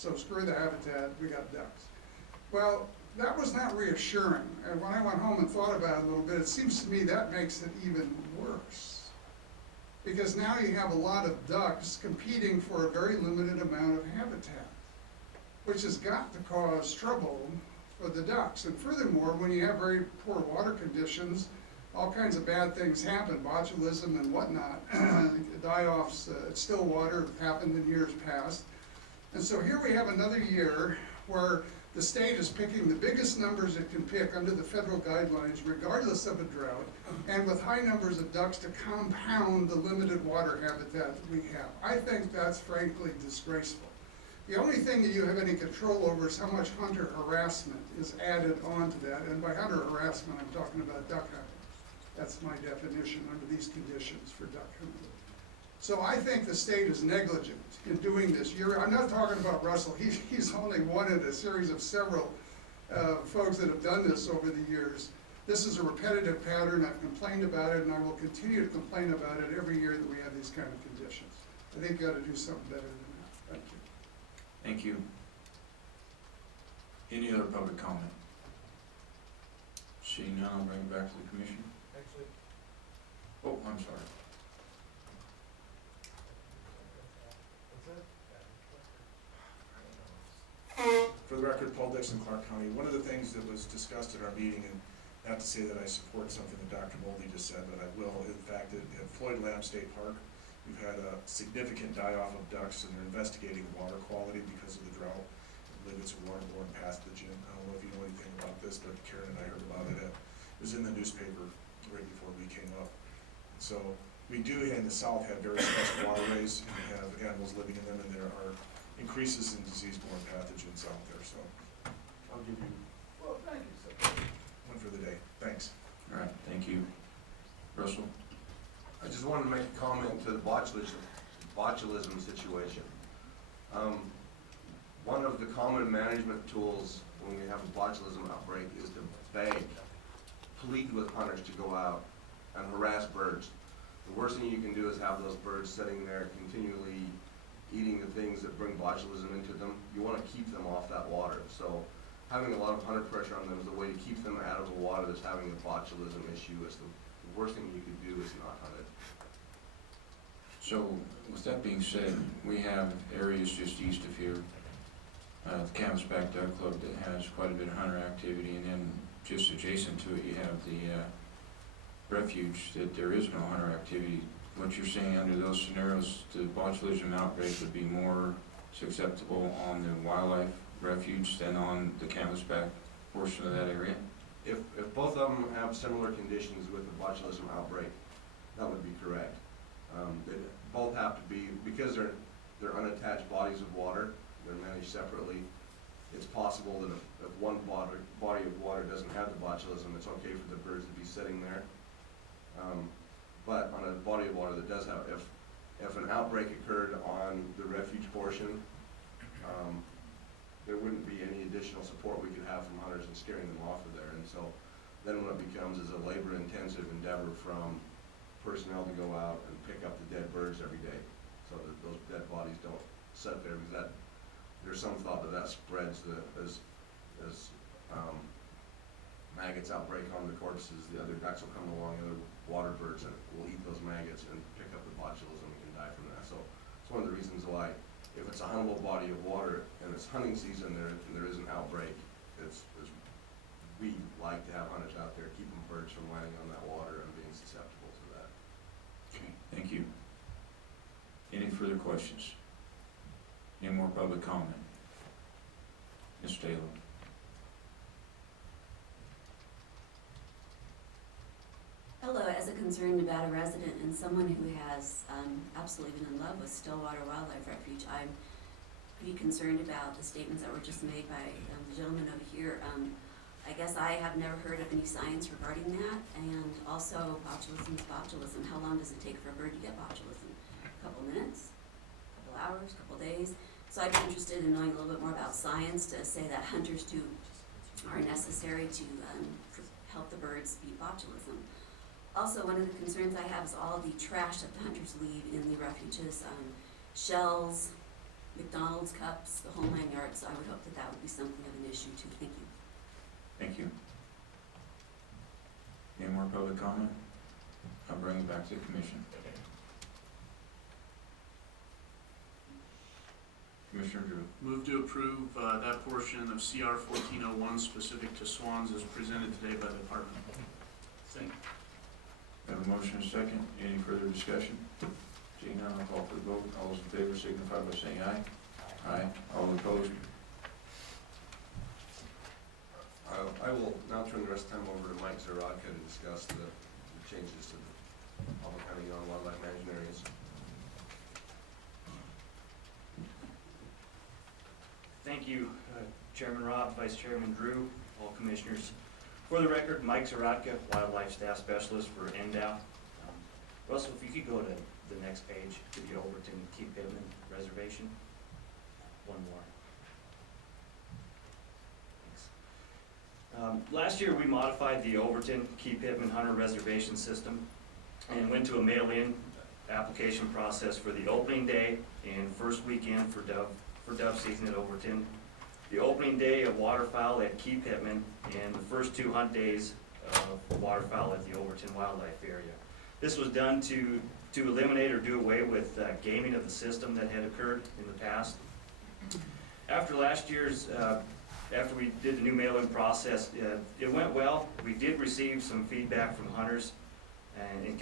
So screw the habitat, we got ducks. Well, that was not reassuring. And when I went home and thought about it a little bit, it seems to me that makes it even worse. Because now you have a lot of ducks competing for a very limited amount of habitat, which has got to cause trouble for the ducks. And furthermore, when you have very poor water conditions, all kinds of bad things happen, botulism and whatnot. Die-offs at still water have happened in years past. And so here we have another year where the state is picking the biggest numbers it can pick under the federal guidelines, regardless of a drought, and with high numbers of ducks to compound the limited water habitat that we have. I think that's frankly disgraceful. The only thing that you have any control over is how much hunter harassment is added on to that. And by hunter harassment, I'm talking about duck hunting. That's my definition under these conditions for duck hunting. So I think the state is negligent in doing this. I'm not talking about Russell. He's only one in a series of several folks that have done this over the years. This is a repetitive pattern. I've complained about it, and I will continue to complain about it every year that we have these kind of conditions. I think you ought to do something better than that. Thank you. Thank you. Any other public comment? Seeing none, I'll bring it back to the commission. Actually, Oh, I'm sorry. for the record, Paul Dixon, Clark County. One of the things that was discussed at our meeting, and not to say that I support something that Dr. Moldy just said, but I will, in fact, at Floyd Lamb State Park, we've had a significant die-off of ducks, and they're investigating water quality because of the drought. I believe it's a waterborne pathogen. I don't know if you know anything about this, but Karen and I heard about it. It was in the newspaper right before we came up. So we do in the south have very special waterways, and we have animals living in them, and there are increases in disease-borne pathogens out there. So I'll give you, Well, thank you, sir. one for the day. Thanks. All right, thank you. Russell? I just wanted to make a comment to the botulism situation. One of the common management tools when we have a botulism outbreak is to beg, plead with hunters to go out and harass birds. The worst thing you can do is have those birds sitting there continually eating the things that bring botulism into them. You want to keep them off that water. So having a lot of hunter pressure on them is a way to keep them out of the water that's having a botulism issue. Is the worst thing you could do is not hunt it. So, with that being said, we have areas just east of here, the Canvasback Duck Club that has quite a bit of hunter activity, and then just adjacent to it, you have the refuge that there is no hunter activity. What you're saying under those scenarios, the botulism outbreak would be more susceptible on the wildlife refuge than on the Canvasback portion of that area? If both of them have similar conditions with the botulism outbreak, that would be correct. They both have to be, because they're unattached bodies of water, they're managed separately. It's possible that if one body of water doesn't have the botulism, it's okay for the birds to be sitting there. But on a body of water that does have, if an outbreak occurred on the refuge portion, there wouldn't be any additional support we could have from hunters in scaring them off of there. And so then what it becomes is a labor-intensive endeavor from personnel to go out and pick up the dead birds every day, so that those dead bodies don't sit there, because there's some thought that spreads as maggots outbreak on the corpses. The other ducks will come along, the other water birds, and will eat those maggots and pick up the botulism and can die from that. So it's one of the reasons why, if it's a huntable body of water and it's hunting season there and there is an outbreak, we like to have hunters out there keeping birds from landing on that water and being susceptible to that. Okay, thank you. Any further questions? Any more public comment? Ms. Taylor? Hello, as a concerned Nevada resident and someone who has absolutely been in love with Stillwater Wildlife Refuge, I'm pretty concerned about the statements that were just made by the gentleman over here. I guess I have never heard of any science regarding that, and also botulism is botulism. How long does it take for a bird to get botulism? A couple minutes, a couple hours, a couple days? So I'd be interested in knowing a little bit more about science to say that hunters are necessary to help the birds beat botulism. Also, one of the concerns I have is all the trash that the hunters leave in the refuges, shells, McDonald's cups, the whole 9 yards, so I would hope that that would be something of an issue too. Thank you. Thank you. Any more public comment? I'll bring it back to the commission. Commissioner Drew. Move to approve that portion of CR 1401 specific to Swans as presented today by the department. Second. Have a motion and a second. Any further discussion? Seeing none, I'll call for the vote. All those in favor signify by saying aye. Aye. All opposed? I will now turn the rest of the time over to Mike Zahradka to discuss the changes to the Humboldt County Wildlife Management Areas. Thank you, Chairman Robb, Vice Chairman Drew, all commissioners. For the record, Mike Zahradka, Wildlife Staff Specialist for NDOW. Russell, if you could go to the next page to the Overton Pittman Reservation. One more. Thanks. Last year, we modified the Overton Pittman Hunter Reservation system and went to a mail-in application process for the opening day and first weekend for dove season at Overton, the opening day of waterfowl at Pittman, and the first 2 hunt days of waterfowl at the Overton Wildlife Area. This was done to eliminate or do away with gaming of the system that had occurred in the past. After last year's, after we did the new mail-in process, it went well. We did receive some feedback from hunters, and we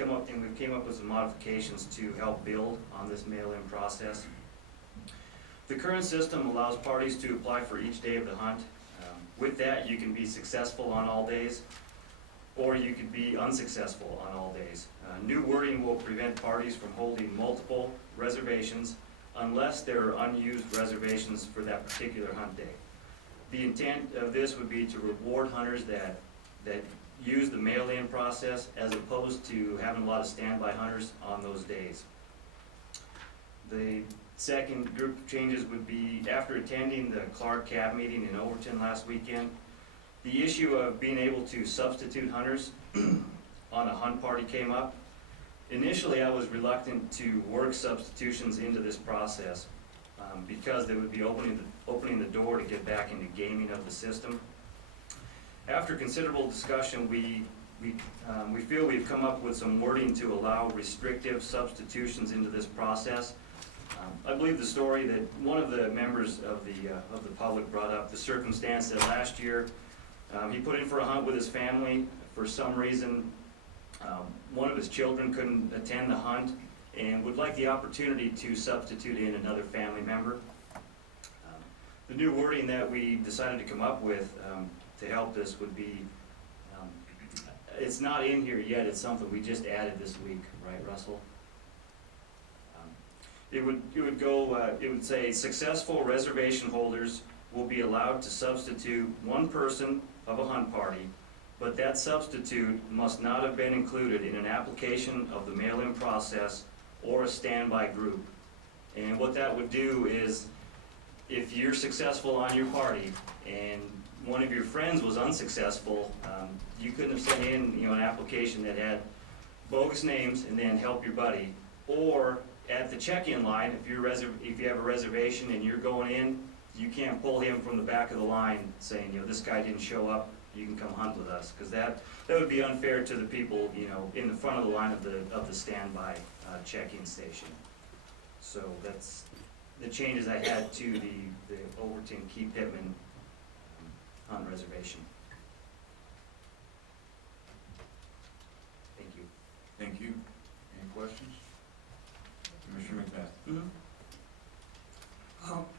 came up with some modifications to help build on this mail-in process. The current system allows parties to apply for each day of the hunt. With that, you can be successful on all days, or you could be unsuccessful on all days. New wording will prevent parties from holding multiple reservations unless there are unused reservations for that particular hunt day. The intent of this would be to reward hunters that use the mail-in process as opposed to having a lot of standby hunters on those days. The second group of changes would be after attending the Clark Cab meeting in Overton last weekend, the issue of being able to substitute hunters on a hunt party came up. Initially, I was reluctant to work substitutions into this process because they would be opening the door to get back into gaming of the system. After considerable discussion, we feel we've come up with some wording to allow restrictive substitutions into this process. I believe the story that one of the members of the public brought up, the circumstance that last year he put in for a hunt with his family. For some reason, one of his children couldn't attend the hunt and would like the opportunity to substitute in another family member. The new wording that we decided to come up with to help this would be, it's not in here yet, it's something we just added this week, right, Russell? It would say successful reservation holders will be allowed to substitute one person of a hunt party, but that substitute must not have been included in an application of the mail-in process or a standby group. And what that would do is, if you're successful on your party and one of your friends was unsuccessul, you couldn't have sent in, an application that had bogus names and then help your buddy, or at the check-in line, if you have a reservation and you're going in, you can't pull him from the back of the line saying, this guy didn't show up, you can come hunt with us, because that would be unfair to the people, in the front of the line of the standby check-in station. So that's the changes I had to the Overton Pittman hunt reservation. Thank you. Thank you. Any questions? Commissioner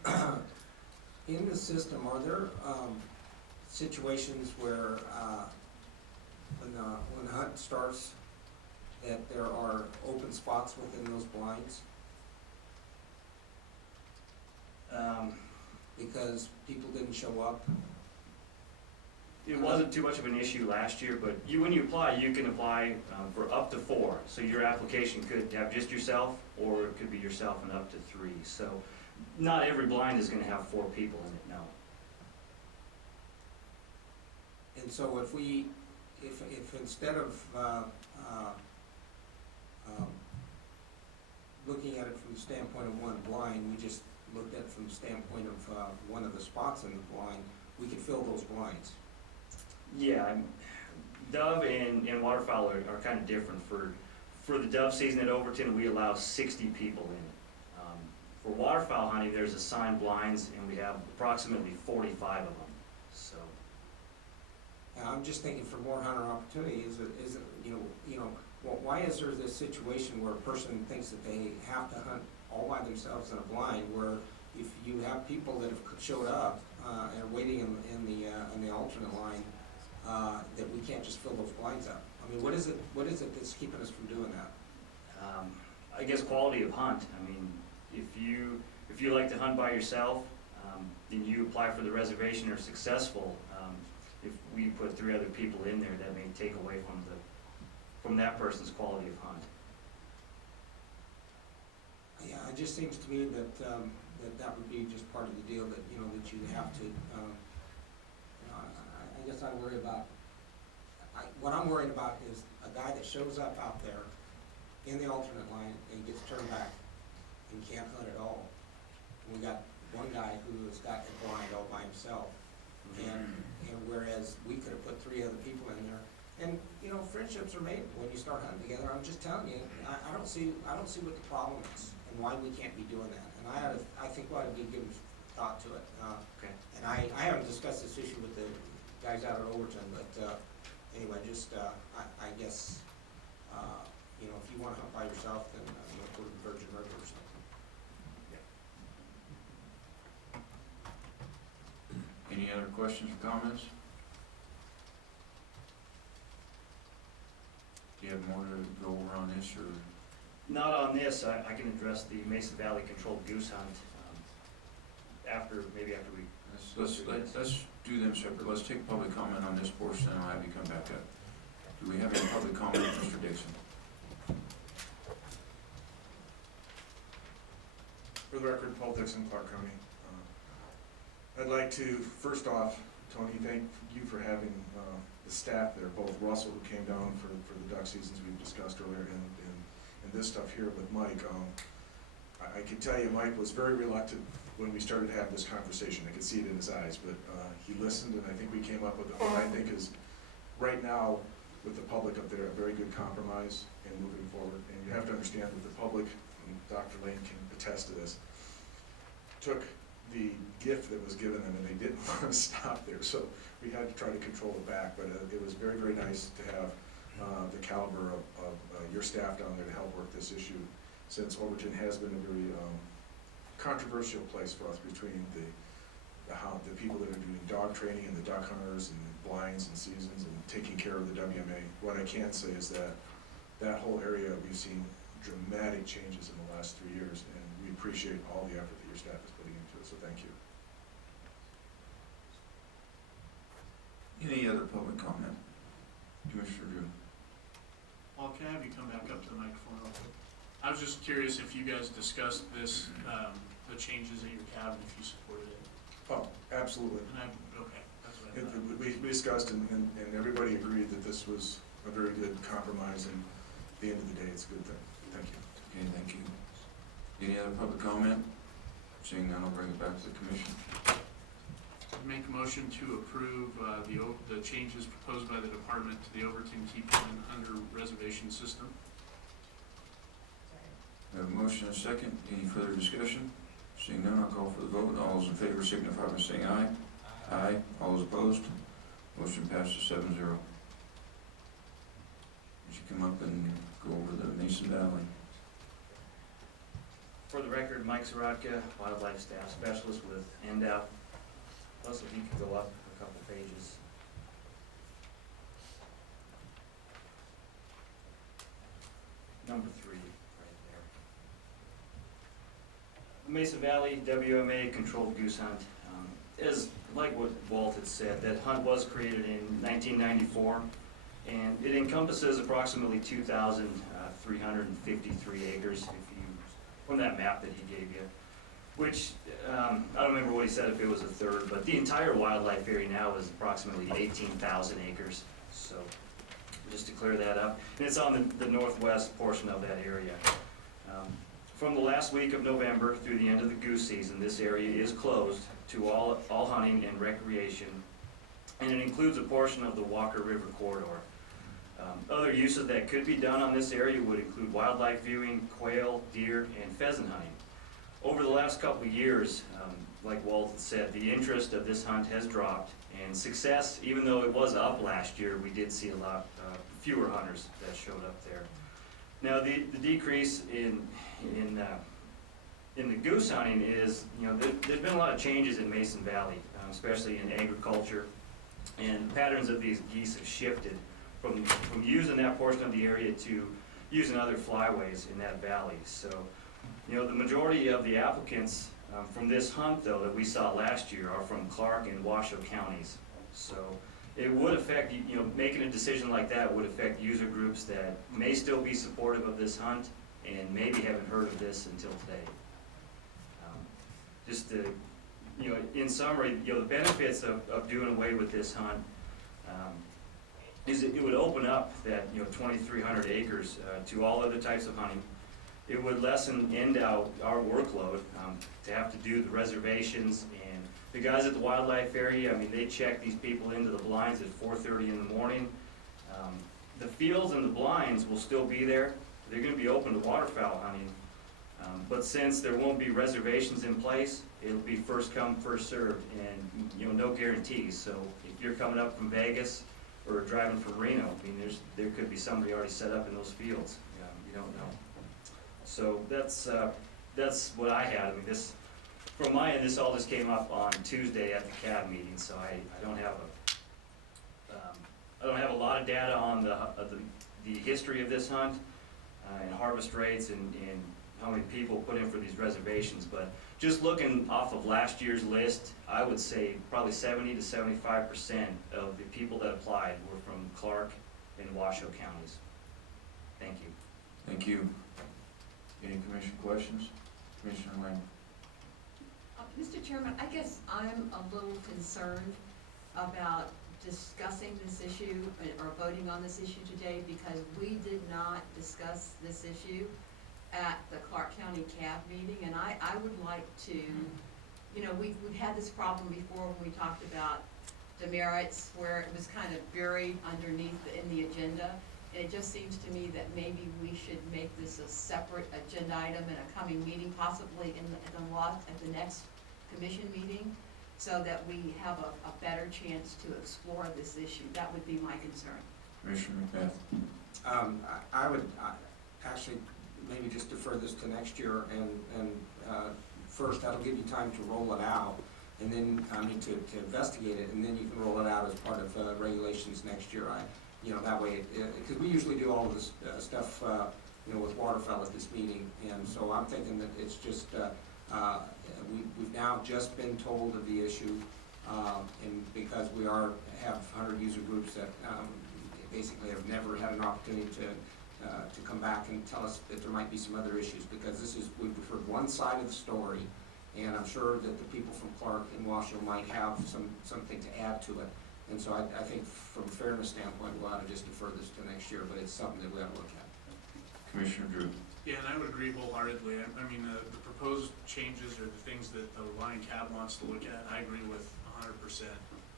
McBeth. In the system, are there situations where when the hunt starts that there are open spots within those blinds? Because people didn't show up? It wasn't too much of an issue last year, but when you apply, you can apply for up to 4. So your application could have just yourself, or it could be yourself and up to 3. So not every blind is going to have 4 people in it, no. And so if instead of looking at it from the standpoint of one blind, we just looked at from the standpoint of one of the spots in the blind, we could fill those blinds. Yeah, dove and waterfowl are kind of different. For the dove season at Overton, we allow 60 people in. For waterfowl hunting, there's assigned blinds, and we have approximately 45 of them, so. I'm just thinking for more hunter opportunity, why is there this situation where a person thinks that they have to hunt all by themselves in a blind, where if you have people that have showed up and are waiting in the alternate line, that we can't just fill those blinds up? I mean, what is it that's keeping us from doing that? I guess quality of hunt. I mean, if you like to hunt by yourself, and you apply for the reservation and are successful, if we put 3 other people in there, that may take away from that person's quality of hunt. Yeah, it just seems to me that that would be just part of the deal, that, that you have to, I guess I worry about, what I'm worried about is a guy that shows up out there in the alternate line and gets turned back and can't hunt at all. And we got one guy who has got it blind all by himself. And whereas we could have put 3 other people in there, and friendships are made when you start hunting together. I'm just telling you, I don't see what the problem is and why we can't be doing that. And I think we ought to be giving thought to it. Okay. And I haven't discussed this issue with the guys out at Overton, but anyway, just I guess if you want to hunt by yourself, then go to the Virgin River or something. Any other questions or comments? Do you have more to go over on this, or? Not on this. I can address the Mesa Valley controlled goose hunt maybe after we. Let's do them separate. Let's take public comment on this portion, and I'll have you come back up. Do we have any public comment, Mr. Dixon? For the record, Paul Dixon, Clark County. I'd like to, first off, Tony, thank you for having the staff there, both Russell, who came down for the duck seasons we've discussed earlier, and this stuff here with Mike. I can tell you, Mike was very reluctant when we started to have this conversation. I could see it in his eyes, but he listened, and I think we came up with what I think is, right now, with the public up there, a very good compromise in moving forward. And you have to understand that the public, and Dr. Lane can attest to this, took the gift that was given them, and they didn't want to stop there, so we had to try to control it back. But it was very, very nice to have the caliber of your staff down there to help work this issue, since Overton has been a very controversial place for us, between the people that are doing dog training and the duck hunters and the blinds and seasons and taking care of the WMA. What I can say is that whole area, we've seen dramatic changes in the last 3 years, and we appreciate all the effort that your staff is putting into it, so thank you. Any other public comment? Commissioner Drew? Paul, can I have you come back up to the microphone real quick? I was just curious if you guys discussed this, the changes at your cabin, if you supported it. Oh, absolutely. Okay, that's what I thought. We discussed, and everybody agreed that this was a very good compromise, and at the end of the day, it's a good thing. Thank you. Okay, thank you. Any other public comment? Seeing none, I'll bring it back to the commission. Make a motion to approve the changes proposed by the department to the Overton Pittman under reservation system. We have a motion and a second. Any further discussion? Seeing none, I'll call for the vote. All those in favor signify by saying aye. Aye. All those opposed? Motion passes 7-0. Would you come up and go over the Mason Valley? For the record, Mike Zahradka, Wildlife Staff Specialist with NDOW. Plus, if you could go up a couple pages. Number 3, right there. The Mesa Valley WMA controlled goose hunt. Is like what Walt had said, that hunt was created in 1994, and it encompasses approximately 2,353 acres, if you, from that map that he gave you. Which, I don't remember what he said, if it was a third, but the entire wildlife area now is approximately 18,000 acres. So, just to clear that up. And it's on the northwest portion of that area. From the last week of November through the end of the goose season, this area is closed to all hunting and recreation, and it includes a portion of the Walker River corridor. Other uses that could be done on this area would include wildlife viewing, quail, deer, and pheasant hunting. Over the last couple of years, like Walton said, the interest of this hunt has dropped, and success, even though it was up last year, we did see a lot fewer hunters that showed up there. Now, the decrease in the goose hunting is, there's been a lot of changes in Mason Valley, especially in agriculture, and patterns of these geese have shifted from using that portion of the area to using other flyways in that valley. So, the majority of the applicants from this hunt, though, that we saw last year are from Clark and Washoe counties. So it would affect, making a decision like that would affect user groups that may still be supportive of this hunt and maybe haven't heard of this until today. Just to, in summary, the benefits of doing away with this hunt is it would open up that 2,300 acres to all other types of hunting. It would end out our workload to have to do the reservations, and the guys at the wildlife area, they check these people into the blinds at 4:30 in the morning. The fields and the blinds will still be there. They're going to be open to waterfowl hunting, but since there won't be reservations in place, it'll be first come, first served, and no guarantees. So if you're coming up from Vegas or driving from Reno, there could be somebody already set up in those fields. You don't know. So that's what I had. From my end, this all just came up on Tuesday at the CAB meeting, so I don't have a lot of data on the history of this hunt and harvest rates and how many people put in for these reservations. But just looking off of last year's list, I would say probably 70 to 75% of the people that applied were from Clark and Washoe counties. Thank you. Thank you. Any commission questions? Commissioner Lang. Mr. Chairman, I guess I'm a little concerned about discussing this issue or voting on this issue today because we did not discuss this issue at the Clark County CAB meeting, and I would like to, we've had this problem before when we talked about demerits where it was kind of buried underneath in the agenda. And it just seems to me that maybe we should make this a separate agenda item in a coming meeting, possibly at the next commission meeting, so that we have a better chance to explore this issue. That would be my concern. Commissioner McBeth. I would actually maybe just defer this to next year, and first that'll give you time to roll it out, and then to investigate it, and then you can roll it out as part of regulations next year. That way, because we usually do all of this stuff, with waterfowl at this meeting, and so I'm thinking that it's just, we've now just been told of the issue, and because we have 100 user groups that basically have never had an opportunity to come back and tell us that there might be some other issues, because we've heard one side of the story, and I'm sure that the people from Clark and Washoe might have something to add to it. And so I think from a fairness standpoint, we ought to just defer this to next year, but it's something that we ought to look at. Commissioner Drew. Yeah, and I would agree wholeheartedly. The proposed changes or the things that the Lion Cab wants to look at, I agree with 100%.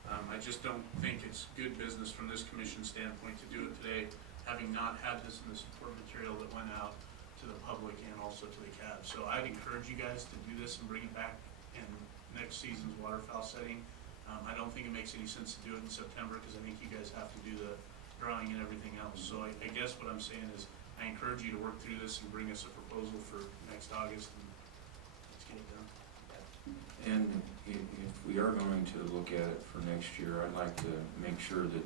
I just don't think it's good business from this commission standpoint to do it today, having not had this in the support material that went out to the public and also to the cab. So I'd encourage you guys to do this and bring it back in next season's waterfowl setting. I don't think it makes any sense to do it in September because I think you guys have to do the drawing and everything else. So I guess what I'm saying is I encourage you to work through this and bring us a proposal for next August, and let's get it done. And if we are going to look at it for next year, I'd like to make sure that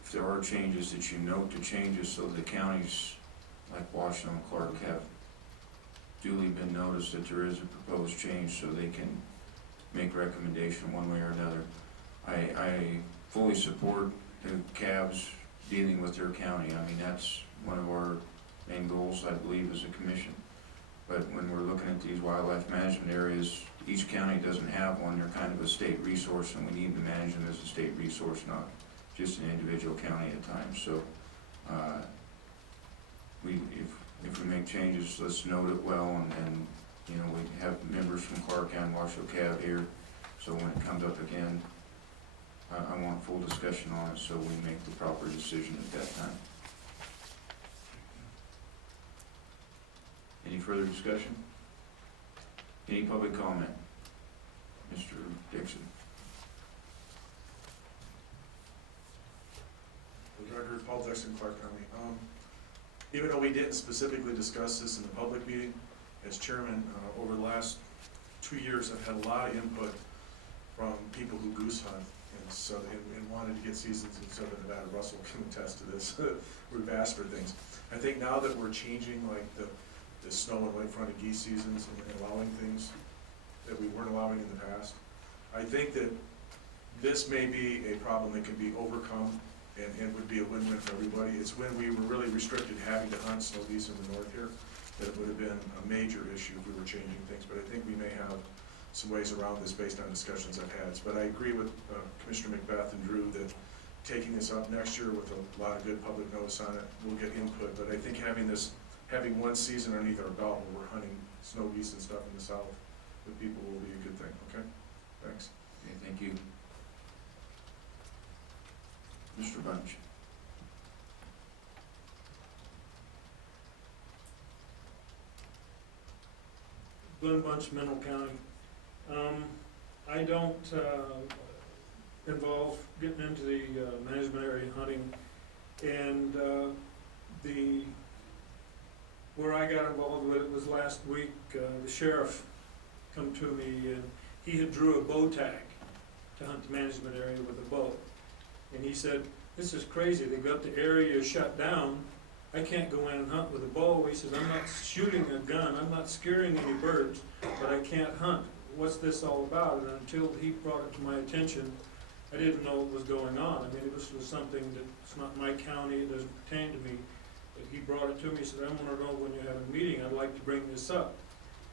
if there are changes, that you note the changes so the counties like Washington and Clark have duly been noticed that there is a proposed change so they can make recommendation one way or another. I fully support the cabs dealing with their county. That's one of our main goals, I believe, as a commission. But when we're looking at these wildlife management areas, each county doesn't have one. They're kind of a state resource, and we need to manage them as a state resource, not just an individual county at a time. So if we make changes, let's note it well, and, you know, we have members from Clark and Washoe Cab here, so when it comes up again, I want full discussion on it, so we make the proper decision at that time. Any further discussion? Any public comment? Mr. Dixon? For the record, Paul Dixon, Clark County. Even though we didn't specifically discuss this in the public meeting, as chairman, over the last 2 years, I've had a lot of input from people who goose hunt and wanted to get seasons in Southern Nevada. Russell can attest to this. We've asked for things. I think now that we're changing like the snow and white-fronted geese seasons and allowing things that we weren't allowing in the past, I think that this may be a problem that can be overcome and would be a win-win for everybody. It's when we were really restricted having to hunt snow geese in the north here that it would have been a major issue if we were changing things, but I think we may have some ways around this based on discussions I've had. But I agree with Commissioner Macbeth and Drew that taking this up next year with a lot of good public notice on it, we'll get input, but I think having one season underneath our belt where we're hunting snow geese and stuff in the south with people will be a good thing, okay? Thanks. Okay, thank you. Mr. Bunch? Glenn Bunch, Mineral County. I don't involve getting into the management area hunting, and where I got involved with it was last week. The sheriff come to me, and he had drew a bow tag to hunt the management area with a bow, and he said, "This is crazy. They've got the area shut down. I can't go in and hunt with a bow." He says, "I'm not shooting a gun, I'm not scaring any birds, but I can't hunt. What's this all about?" And until he brought it to my attention, I didn't know what was going on. I mean, this was something that's not my county, it doesn't pertain to me. But he brought it to me, he said, "I want to know when you have a meeting, I'd like to bring this up."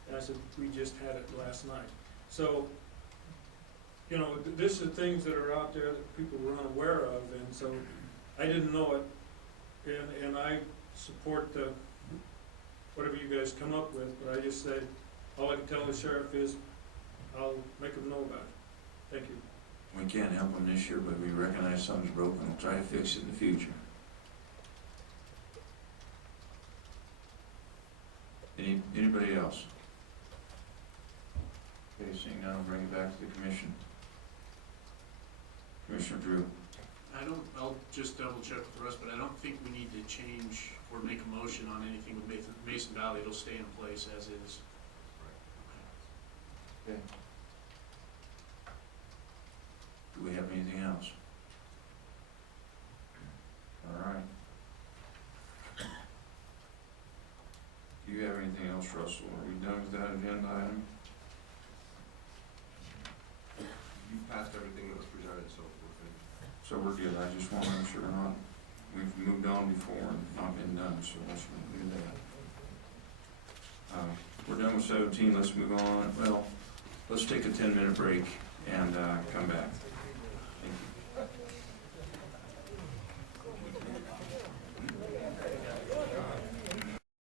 And I said, "We just had it last night." So, you know, this are things that are out there that people were unaware of, and so I didn't know it. And I support whatever you guys come up with, but I just said, all I can tell the sheriff is, I'll make him know about it. Thank you. We can't help them this year, but we recognize something's broken, we'll try to fix it in the future. Anybody else? Okay, seeing none, I'll bring it back to the commission. Commissioner Drew? I'll just double check with the rest, but I don't think we need to change or make a motion on anything with Mason Valley. It'll stay in place as is. Okay. Do we have anything else? All right. Do you have anything else, Russell? Are we done with that agenda item? You passed everything that was presented, so we're good. So we're good. I just want to make sure we've moved on before and not been done, so let's do that. We're done with 17, let's move on. Well, let's take a 10-minute break and come back.